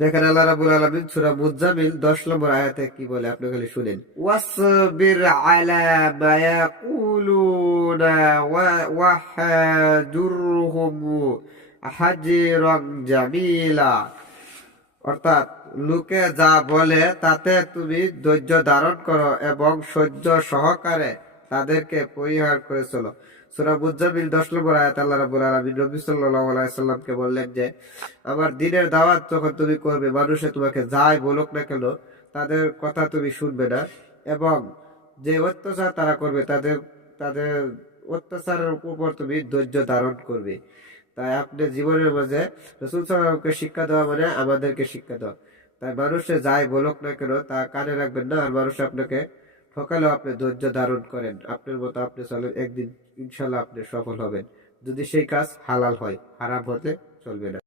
দেখেন আল্লাহ রাব্বুল আলামিন সূরা মুজাম্মিল 10 নম্বর আয়াতে কি বলে আপনি খালি শুনেন, ওয়াসবির আলা মা ইয়াকুলুনা ওয়াহাজুরহুম হাজিরান জামিলা। অর্থাৎ লোকে যা বলে তাতে তুমি ধৈর্য ধারণ করো এবং সহ্য সহকারে তাদেরকে পরিহার করে চলো। সূরা মুজাম্মিল 10 নম্বর আয়াত আল্লাহ রাব্বুল আলামিন নবী সাল্লাল্লাহু আলাইহি সাল্লামকে বললেন যে আমার দ্বীনের দাওয়াত যখন তুমি করবে, মানুষে তোমাকে যাই বলুক না কেন তাদের কথা তুমি শুনবে না, এবং যে অত্যাচার তারা করবে তাদের তাদের অত্যাচারের উপর তুমি ধৈর্য ধারণ করবে। তাই আপনি জীবনের মাঝে রাসূল সাল্লাল্লাহু আলাইহি ওয়াসাল্লামকে শিক্ষা দেওয়া মানে আমাদেরকে শিক্ষা দেওয়া। তাই মানুষে যাই বলুক না কেন তা কানে রাখবেন না, আর মানুষ আপনাকে ঠকালেও আপনি ধৈর্য ধারণ করেন, আপনার মতো আপনি চলেন, একদিন ইনশাল্লাহ আপনি সফল হবেন, যদি সেই কাজ হালাল হয়, হারাম হতে চলবে না।